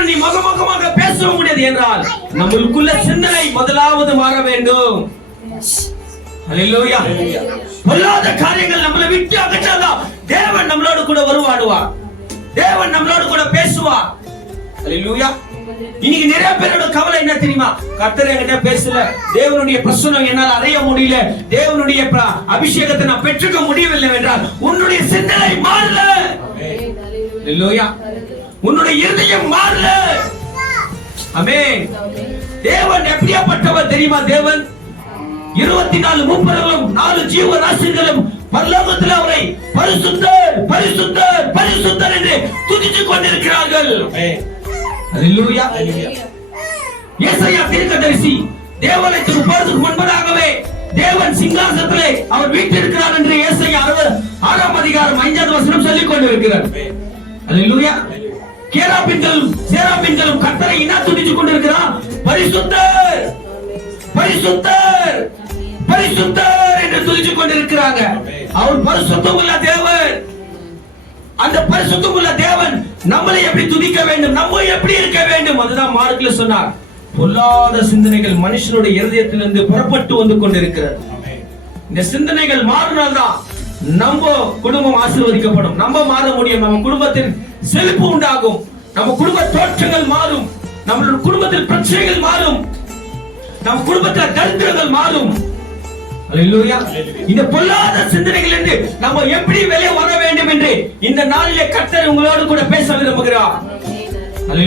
தேவன் நீ முகமுகமாக பேச முடியாது என்றால் நம்மளுக்குள்ள சிந்தனை முதலாவது மாற வேண்டும். ஹல்லேலூயா. பொல்லாத காரியங்கள் நம்மளை விட்டு அகற்றாதான் தேவன் நம்மளோடு கூட வருவாடுவார். தேவன் நம்மளோடு கூட பேசுவார். ஹல்லேலூயா. இன்னைக்கு நிறைய பேரோட கவலை என்ன தெரியுமா? கர்த்தர் என்கிட்ட பேசல, தேவனுடைய பிரசன்னம் என்னால் அடைய முடியல, தேவனுடைய அபிஷேகத்தை நான் பெற்றுக்க முடியவில்லை என்றால் உன்னுடைய சிந்தனை மாறல. ஹல்லேலூயா. உன்னுடைய இருதயம் மாறல. ஆமென். தேவன் எப்படியாப்பட்டவர் தெரியுமா? தேவன் 24 மூப்பர்களும் 4 ஜீவராசிகளும் பரலோகத்தில் அவரை பரிசுத்தர் பரிசுத்தர் பரிசுத்தர் என்று துதித்துக் கொண்டிருக்கிறார்கள். ஹல்லேலூயா. ஏசாயா தீர்க்கதரிசி தேவாலயத்துக்கு போறதுக்கு முன்பதாகவே தேவன் சிங்காசனத்திலே அவர் வீற்றிருக்கிறார் என்று ஏசாயா 6ஆம் அதிகாரம் 5வது வசனம் சொல்லிக் கொண்டிருக்கிறார். ஹல்லேலூயா. கேராபீன்களும் சேராபீன்களும் கர்த்தரை என்ன துதித்துக் கொண்டிருக்கிறார்? பரிசுத்தர் பரிசுத்தர் பரிசுத்தர் என்று துதித்துக் கொண்டிருக்கிறாங்க. அவர் பரிசுத்தமுள்ள தேவன். அந்த பரிசுத்தமுள்ள தேவன் நம்மளை எப்படி துதிக்க வேண்டும், நம்ம எப்படி இருக்க வேண்டும், அதுதான் மார்க்ல சொன்னார். பொல்லாத சிந்தனைகள் மனுஷனுடைய இருதயத்திலிருந்து புறப்பட்டு வந்து கொண்டிருக்கிறது. இந்த சிந்தனைகள் மாறினால்தான் நம்ம குடும்பம் ஆசீர்வதிக்கப்படும், நம்ம மாற முடியும், நம்ம குடும்பத்தில் செழிப்பு உண்டாகும், நம்ம குடும்ப தோற்றங்கள் மாறும், நம்மளுடைய குடும்பத்தில் பிரச்சனைகள் மாறும், நம்ம குடும்பத்தில் தரித்திரங்கள் மாறும். ஹல்லேலூயா. இந்த பொல்லாத சிந்தனைகள் இருந்து நம்ம எப்படி வெளியே வர வேண்டும் என்று இந்த நாளிலே கர்த்தர் உங்களோடு கூட பேச விரும்புகிறார். ஹல்லேலூயா.